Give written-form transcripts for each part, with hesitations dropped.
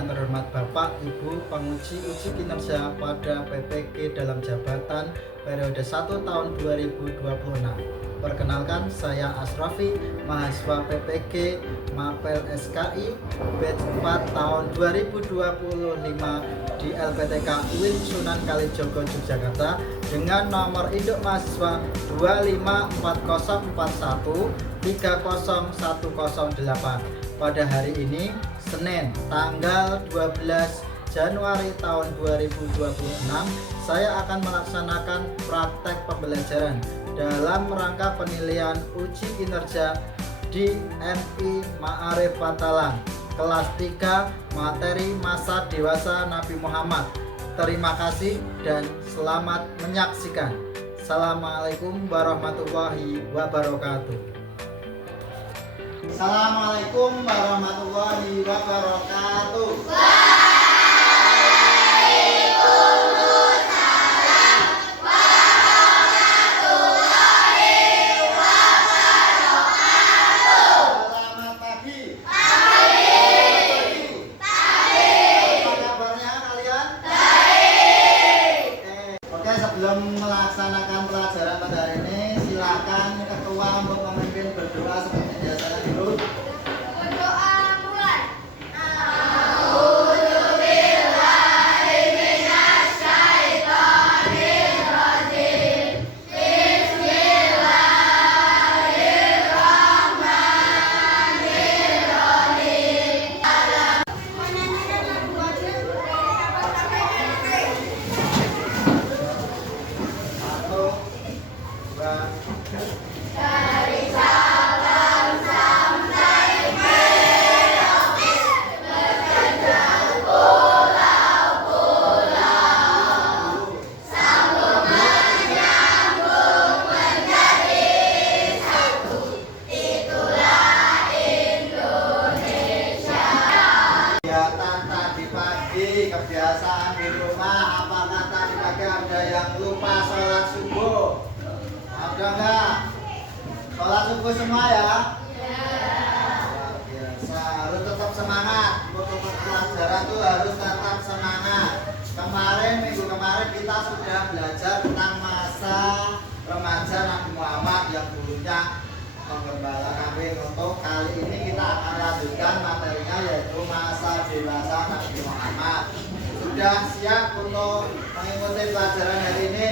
yang terhormat Bapak, Ibu, penguji uji kinerja pada PPG dalam jabatan periode 1 tahun 2026. Perkenalkan, saya Asrafi, mahasiswa PPG Mapel SKI batch 4 tahun 2025 di LPTK UIN Sunan Kalijogo, Yogyakarta dengan nomor induk mahasiswa 25401 30108. Pada hari ini, Senin, tanggal 12 Januari tahun 2026, saya akan melaksanakan praktek pembelajaran dalam rangka penilaian uji kinerja di MI Ma'arif Fatalan, kelas 3, materi masa dewasa Nabi Muhammad. Terima kasih dan selamat menyaksikan. Assalamualaikum warahmatullahi wabarakatuh. Assalamualaikum warahmatullahi wabarakatuh. Waalaikumsalam warahmatullahi wabarakatuh. Selamat pagi. Pagi. Apa kabarnya kalian? Baik. Oke, sebelum melaksanakan pelajaran pada hari ini, silakan ketua untuk memimpin berdoa seperti biasanya dulu. Berdoa mulai. A'udzubillahi minasyaitonirrajim. Bismillahirrahmanirrahim. Satu, dua, Dari Sabang sampai Merauke, berkejar pulau-pulau, sambung menyambung menjadi satu. Itulah Indonesia. kegiatan tadi pagi, kebiasaan di rumah. Apakah tadi pagi ada yang lupa sholat subuh? Ada nggak? Sholat subuh semua ya? Luar biasa, harus tetap semangat. Untuk pelajaran tuh harus tetap semangat. Minggu kemarin kita sudah belajar tentang masa remaja Nabi Muhammad yang dulunya penggembala kambing. Untuk kali ini kita akan lanjutkan materinya, yaitu masa dewasa Nabi Muhammad. Sudah siap untuk mengikuti pelajaran hari ini?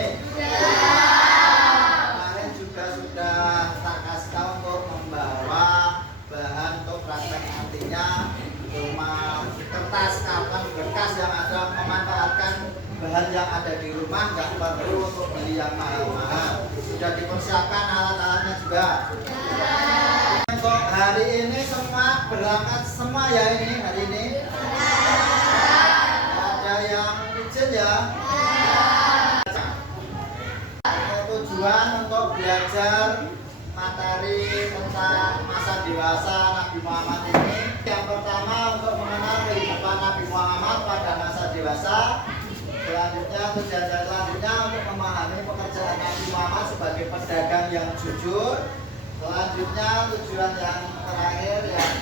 Kemarin juga sudah tak kasih tahu untuk membawa bahan untuk praktek nantinya, cuma kertas, karton, berkas yang ada, memanfaatkan bahan yang ada di rumah, nggak perlu untuk beli yang mahal-mahal. Sudah dipersiapkan alat-alatnya juga. Untuk hari ini semua berangkat semua ya, ini hari ini. Ada yang izin ya? Tujuan untuk belajar materi tentang masa dewasa Nabi Muhammad ini, yang pertama untuk mengenal kehidupan Nabi Muhammad pada masa dewasa. Selanjutnya, tujuan selanjutnya untuk memahami pekerjaan Nabi Muhammad sebagai pedagang yang jujur. Selanjutnya, tujuan yang terakhir yang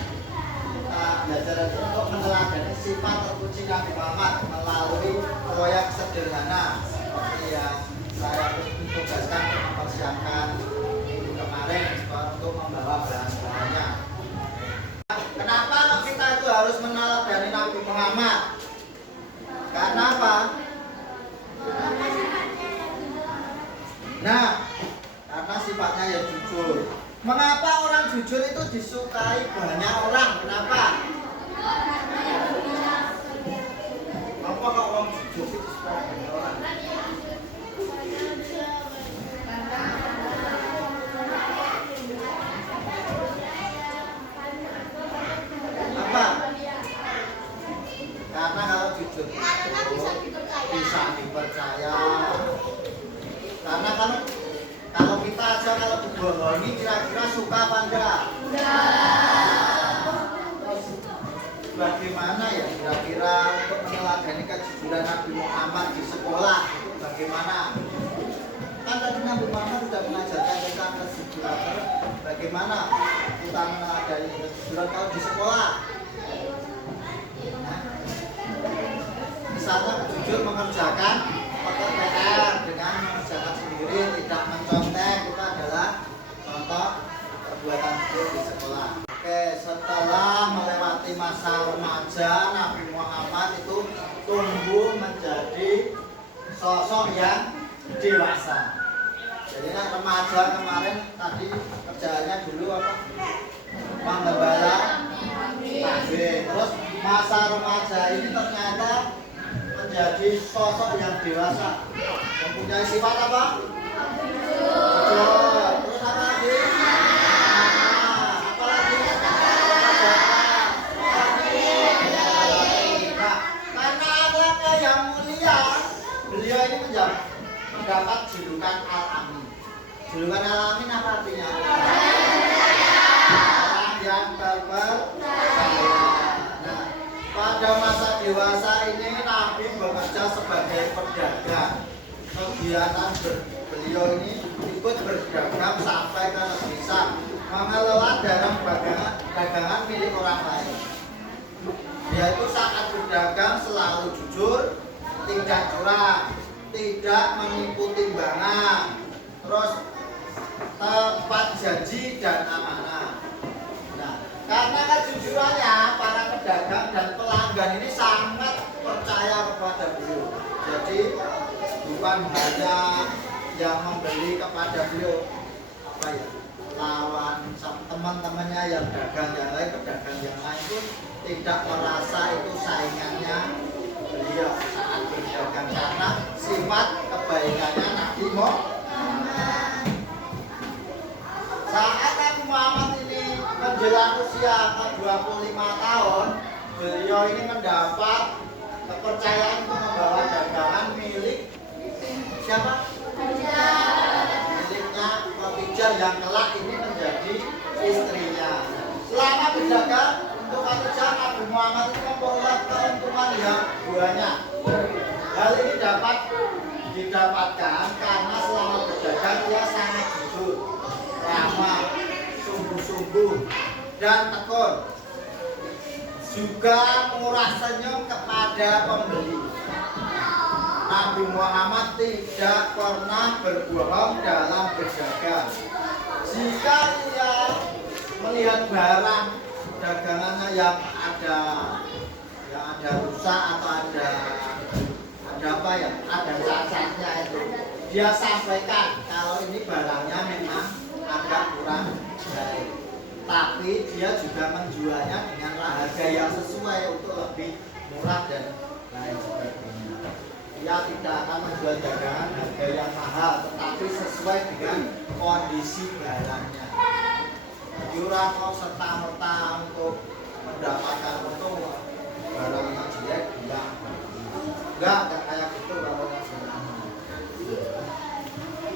kita belajar untuk meneladani sifat terpuji Nabi Muhammad melalui proyek sederhana seperti yang saya tugaskan untuk mempersiapkan minggu kemarin untuk membawa bahan-bahannya. Kenapa kok kita itu harus meneladani Nabi Muhammad? Karena apa? Nah, karena sifatnya ya jujur. Mengapa orang jujur itu disukai banyak orang? Kenapa? Apa kok orang jujur itu disukai banyak orang? Apa? Karena kalau jujur itu bisa dipercaya. Karena kalau kita aja kalau dibohongi kira-kira suka apa enggak? Terus bagaimana ya kira-kira untuk meneladani kejujuran Nabi Muhammad di sekolah? Bagaimana? Kan tadi Nabi Muhammad sudah mengajarkan tentang kejujuran. Bagaimana kita meneladani kejujuran kalau di sekolah? misalnya jujur mengerjakan PR dengan mengerjakan sendiri, tidak mencontek, itu adalah contoh perbuatan jujur di sekolah. Oke, setelah melewati masa remaja, Nabi Muhammad itu tumbuh menjadi sosok yang dewasa. Jadi kan remaja kemarin tadi kerjaannya dulu apa? Menggembala kambing. Terus masa remaja ini ternyata menjadi sosok yang dewasa, mempunyai sifat apa? Jujur. Terus apa lagi? Apa lagi? Nah, karena akhlaknya yang mulia, beliau ini mendapat julukan Al-Amin. Julukan Al-Amin apa artinya? Orang yang terpercaya. Nah, pada masa dewasa ini Nabi bekerja sebagai pedagang. Kegiatan beliau ini ikut berdagang sampai ke negeri Syam, mengelola barang dagangan milik orang lain. Yaitu saat berdagang selalu jujur, tidak curang, tidak menipu timbangan, terus tepat janji dan amanah. Nah, karena kejujurannya para pedagang dan pelanggan ini sangat percaya kepada beliau. Jadi bukan hanya yang membeli kepada beliau, apa ya, lawan teman-temannya yang dagang yang lain, pedagang yang lain pun tidak merasa itu saingannya beliau saat berdagang, karena sifat kebaikannya Nabi Muhammad. Saat Nabi Muhammad ini menjelang usia ke-25 tahun, beliau ini mendapat kepercayaan untuk membawa dagangan milik siapa? Miliknya Khadijah yang kelak ini menjadi istrinya. Selama berdagang untuk Khadijah, Nabi Muhammad itu memperoleh keuntungan yang banyak. Hal ini dapat didapatkan karena selama berdagang dia sangat jujur, ramah, sungguh-sungguh, dan tekun. Juga murah senyum kepada pembeli. Nabi Muhammad tidak pernah berbohong dalam berdagang. Jika ia melihat barang dagangannya yang ada rusak atau ada apa ya, ada cacatnya itu, dia sampaikan kalau ini barangnya memang agak kurang baik, tapi dia juga menjualnya dengan harga yang sesuai untuk lebih murah dan lain sebagainya. Dia tidak akan menjual dagangan harga yang mahal, tetapi sesuai dengan kondisi barangnya. Jurang mau serta-merta untuk mendapatkan untung, barangnya jelek bilang enggak kayak gitu kalau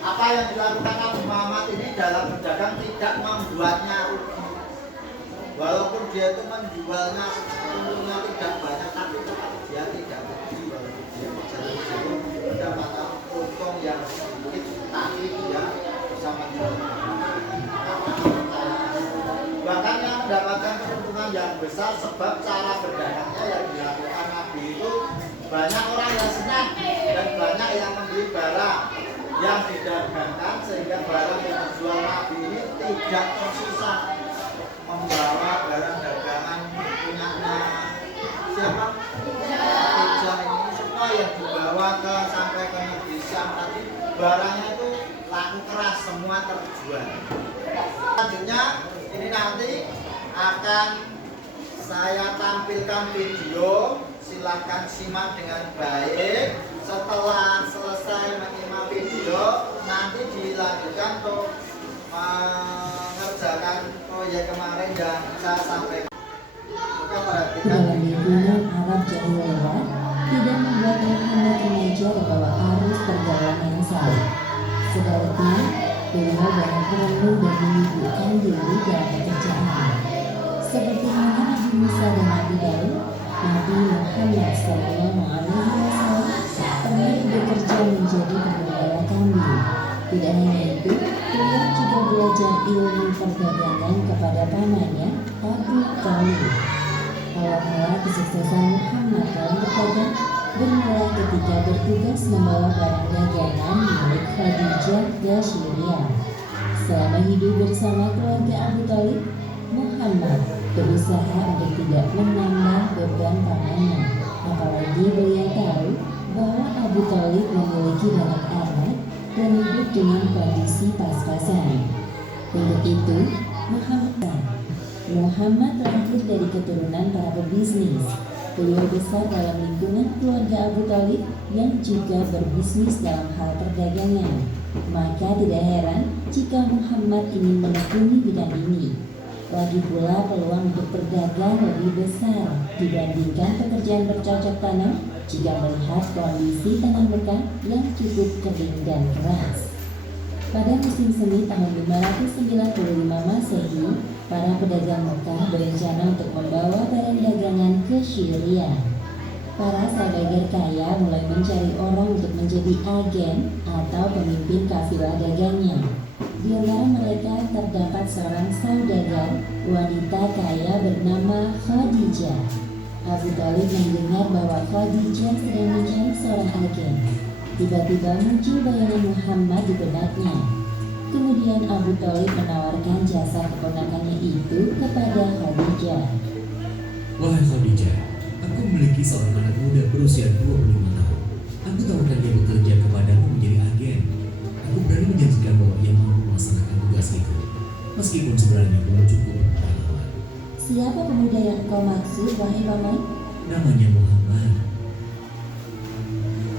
apa yang dilakukan Nabi Muhammad ini dalam berdagang tidak membuatnya rugi. Walaupun dia itu menjualnya untungnya tidak banyak, tapi tetap dia tidak rugi. Walaupun dia berjalan jauh mendapatkan untung yang sedikit, tapi dia bisa menjual. Bahkan yang mendapatkan keuntungan yang besar sebab cara berdagangnya yang dilakukan Nabi itu banyak orang yang senang dan banyak yang membeli barang yang didagangkan, sehingga barang yang dijual Nabi ini tidak tersusah membawa barang dagangan punyanya siapa? Khadijah ini, semua yang dibawa sampai ke negeri Syam tadi barangnya itu laku keras, semua terjual. Selanjutnya ini nanti akan saya tampilkan video, silahkan simak dengan baik. Setelah selesai menyimak video, nanti dilanjutkan untuk mengerjakan proyek kemarin yang saya sampaikan. Oke, perhatikan. Dalam lingkungan Arab jahiliyah, tidak membuat anak remaja terbawa arus pergaulan yang salah. Sebaliknya, beliau banyak perlu dan menyibukkan diri dalam pekerjaan. Seperti halnya Nabi Musa dan Nabi Daud, Nabi Muhammad SAW pernah bekerja menjadi penggembala kambing. Tidak hanya itu, beliau juga belajar ilmu perdagangan kepada pamannya, Abu Talib. Awal-awal kesuksesan Muhammad dalam berdagang bermula ketika bertugas membawa barang dagangan milik Khadijah ke Syria. Selama hidup bersama keluarga Abu Thalib, Muhammad berusaha untuk tidak menambah beban pamannya. Apalagi beliau tahu bahwa Abu Thalib memiliki banyak anak dan hidup dengan kondisi pas-pasan. Untuk itu, Muhammad lahir dari keturunan para pebisnis. Beliau besar dalam lingkungan keluarga Abu Thalib yang juga berbisnis dalam hal perdagangan. Maka tidak heran jika Muhammad ingin menekuni bidang ini. Lagi pula peluang untuk berdagang lebih besar dibandingkan pekerjaan bercocok tanam jika melihat kondisi tanah Mekah yang cukup kering dan keras. Pada musim semi tahun 595 Masehi, para pedagang Mekah berencana untuk membawa barang dagangan ke Syria. Para saudagar kaya mulai mencari orang untuk menjadi agen atau pemimpin kafilah dagangnya. Di antara mereka terdapat seorang saudagar wanita kaya bernama Khadijah. Abu Thalib mendengar bahwa Khadijah sedang mencari seorang agen. Tiba-tiba muncul bayangan Muhammad di benaknya. Kemudian Abu Thalib menawarkan jasa keponakannya itu kepada Khadijah. Wahai Khadijah, aku memiliki seorang anak muda berusia 25 tahun. Aku tawarkan dia bekerja kepadamu menjadi agen. Aku berani menjanjikan bahwa ia mampu melaksanakan tugas itu, meskipun sebenarnya belum cukup berpengalaman. Siapa pemuda yang kau maksud, wahai paman? Namanya Muhammad.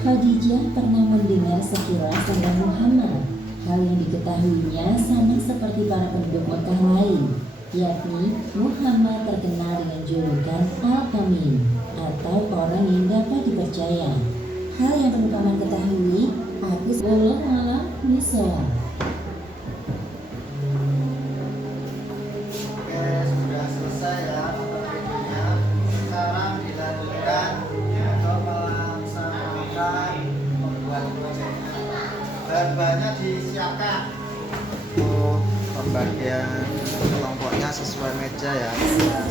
Khadijah pernah mendengar sekilas tentang Muhammad. Hal yang diketahuinya sama seperti para penduduk Mekah lain, yakni Muhammad terkenal dengan julukan Al-Amin atau orang yang dapat dipercaya. Hal yang perlu paman ketahui, aku malam misal. Oke, sudah selesai ya untuk videonya. Sekarang dilanjutkan untuk melaksanakan membuat proyeknya. Bahan-bahannya disiapkan. Untuk pembagian kelompoknya sesuai meja ya.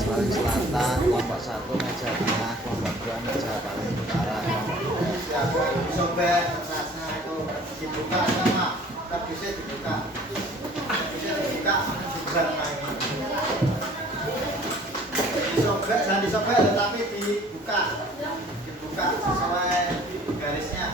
Paling selatan, kelompok 1 meja tengah, kelompok 2 meja paling utara. Siapa sobek kertasnya itu dibuka sama, kardusnya dibuka. Kardusnya dibuka, dibuka disobek, jangan disobek tetapi dibuka sesuai garisnya.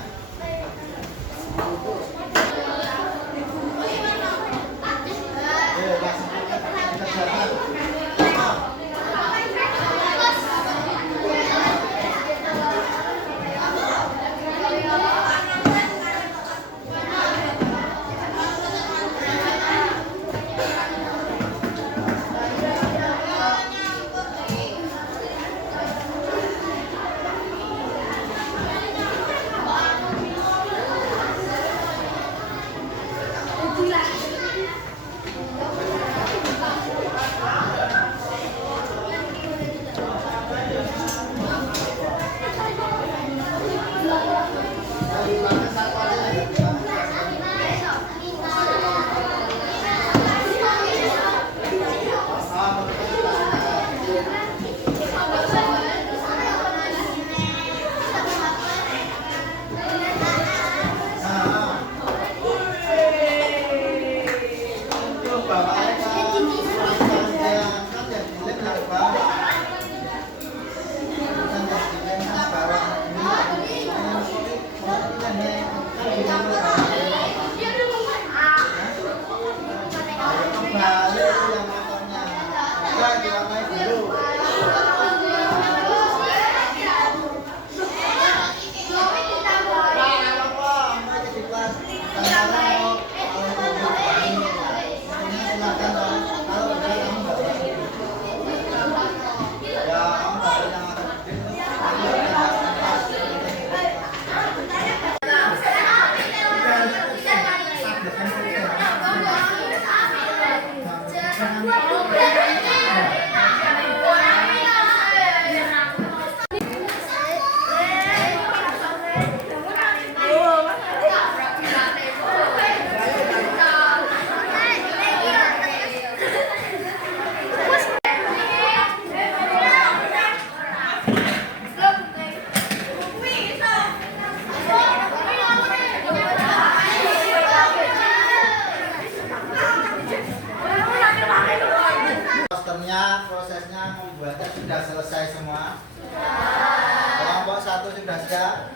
siap?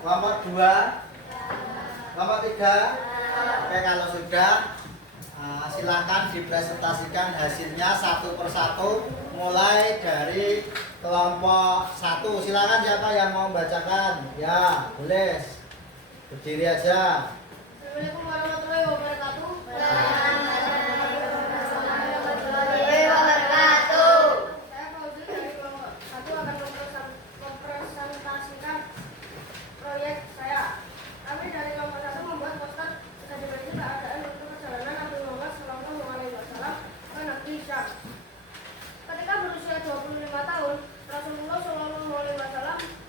Kelompok 2, kelompok 3. Oke, kalau sudah silakan dipresentasikan hasilnya satu persatu mulai dari kelompok 1. Silakan siapa yang mau membacakan? Ya, boleh. Berdiri aja. Assalamualaikum warahmatullahi wabarakatuh. Saya Fauzi dari kelompok 1 akan mempresentasikan proyek saya. Kami dari kelompok 1 membuat poster presentasi keadaan untuk perjalanan Nabi Muhammad SAW ke negeri Syam. Ketika berusia 25 tahun, Rasulullah SAW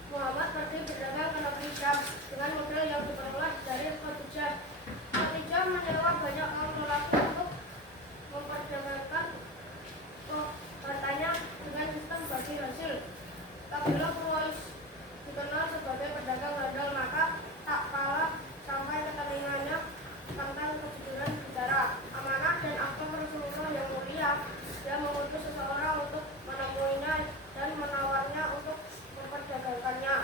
Muhammad pergi berdagang ke negeri Syam dengan modal yang diperoleh dari Khadijah. Khadijah menyewa banyak kaum lelaki untuk memperdagangkan hartanya dengan sistem bagi hasil. Kabilah Quraisy dikenal sebagai pedagang handal, maka tak kalah sampai ke telinganya tentang kejujuran bicara, amanah dan akhlak Rasulullah yang mulia. Dia mengutus seseorang untuk menemuinya dan menawarnya untuk memperdagangkannya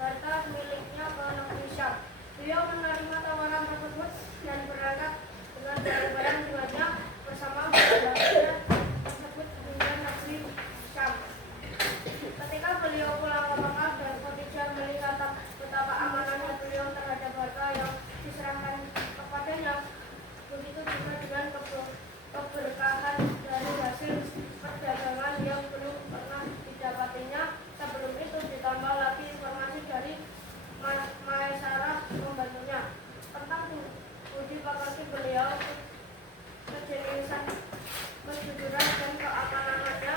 harta miliknya ke negeri Syam. Beliau menerima tawaran tersebut dan berangkat dengan barang-barang dengannya bersama barang-barangnya tersebut hingga negeri Syam. Ketika beliau pulang ke Mekah dan Khadijah melihat betapa amanahnya beliau terhadap harta yang diserahkan kepadanya, begitu juga dengan keberkahan dari hasil perdagangan yang belum pernah didapatinya sebelum itu, ditambah lagi informasi dari Maesarah membantunya tentang budi pekerti beliau, kejeniusan, kejujuran dan keamanannya,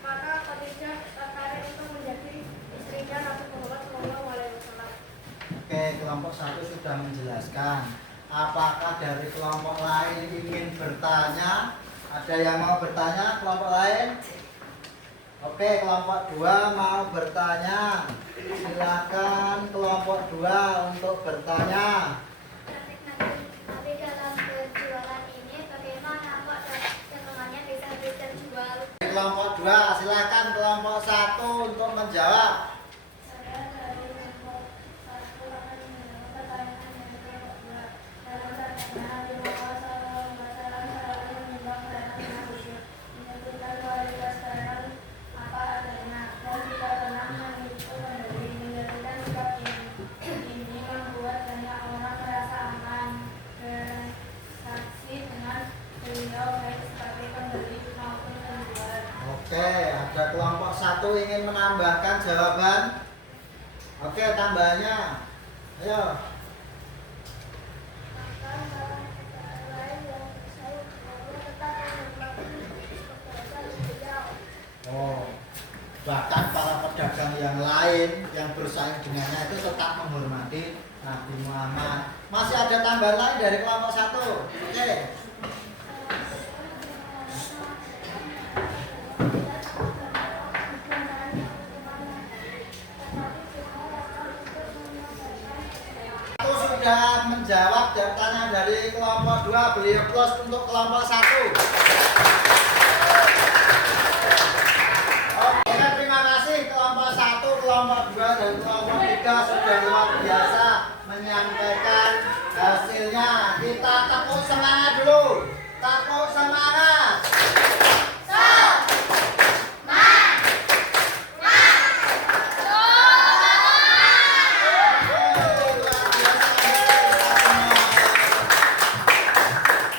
maka Khadijah tertarik untuk menjadi istrinya Nabi Muhammad SAW. Oke, kelompok 1 sudah menjelaskan. Apakah dari kelompok lain ingin bertanya? Ada yang mau bertanya kelompok lain? Oke, kelompok 2 mau bertanya. Silakan kelompok 2 untuk bertanya. Tapi dalam penjualan ini bagaimana kok dagangannya bisa terjual? Kelompok 2, silakan kelompok 1 untuk menjawab. Saya dari kelompok 1 akan menjawab pertanyaan dari kelompok 2. Dalam pertanyaan Nabi Muhammad SAW selalu menyumbang barang yang khusus, menyebutkan kualitas barang apa adanya, dan tidak pernah menipu pembeli. Menjadikan sikap ini membuat banyak orang merasa aman bersaksi dengan beliau baik sebagai pembeli maupun penjual. Oke, ada kelompok 1 ingin menambahkan jawaban. Oke, tambahannya. Ayo. Bahkan dalam perkara lain yang saya tetap menghormati keputusan beliau. Oh, bahkan para pedagang yang lain yang bersaing dengannya itu tetap menghormati Nabi Muhammad. Masih ada tambahan lain dari kelompok 1? Oke. Satu sudah menjawab pertanyaan dari kelompok 2. Beliau plus untuk kelompok 1. Oke, terima kasih kelompok 1, kelompok 2, dan kelompok 3 sudah luar biasa menyampaikan hasilnya. Kita tepuk semangat dulu. Tepuk semangat.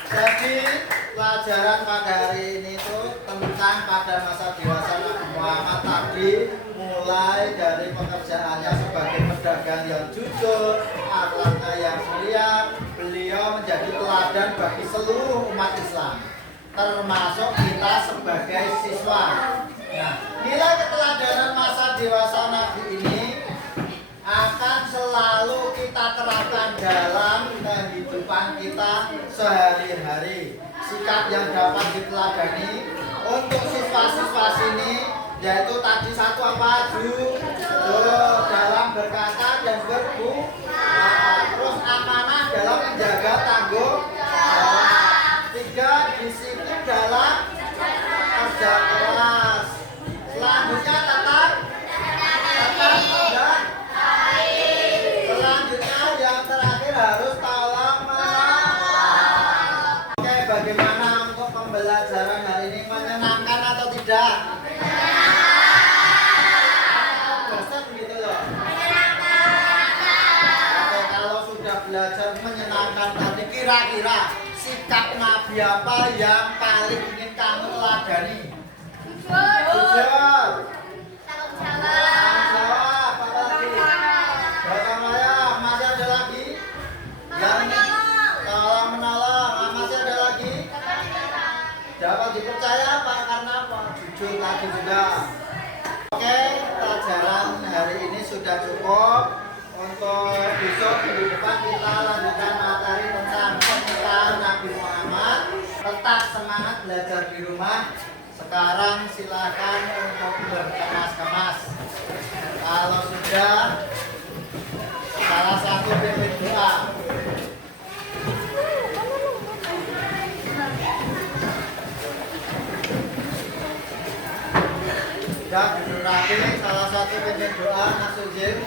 Jadi pelajaran pada hari ini itu tentang pada masa dewasa Nabi Muhammad tadi, mulai dari pekerjaannya sebagai pedagang yang jujur, akhlaknya yang mulia. Beliau menjadi teladan bagi seluruh umat Islam, termasuk kita sebagai siswa. Nah, nilai keteladanan masa dewasa Nabi ini akan selalu kita terapkan dalam kehidupan kita sehari-hari. Sikap yang dapat diteladani untuk siswa-siswa sini yaitu tadi 1 apa? Dalam berkata dan terus amanah dalam menjaga tanggung jawab. 3, disiplin dalam kerja keras. Selanjutnya tetap dan belajar menyenangkan tadi, kira-kira sikap Nabi apa yang paling ingin kamu teladani? Jujur. Tanggung jawab. Apa lagi? Gotong royong. Masih ada lagi? Tolong menolong. Masih ada lagi? Dapat dipercaya apa? Karena apa? Jujur tadi juga. Oke, pelajaran hari ini sudah cukup. Untuk besok minggu depan kita lanjutkan materi tentang pernikahan Nabi Muhammad. Tetap semangat belajar di rumah. Sekarang silakan untuk berkemas-kemas. Kalau sudah, salah satu pimpin doa. Ya, duduk rapi. Salah satu pimpin doa, Mas Sujil.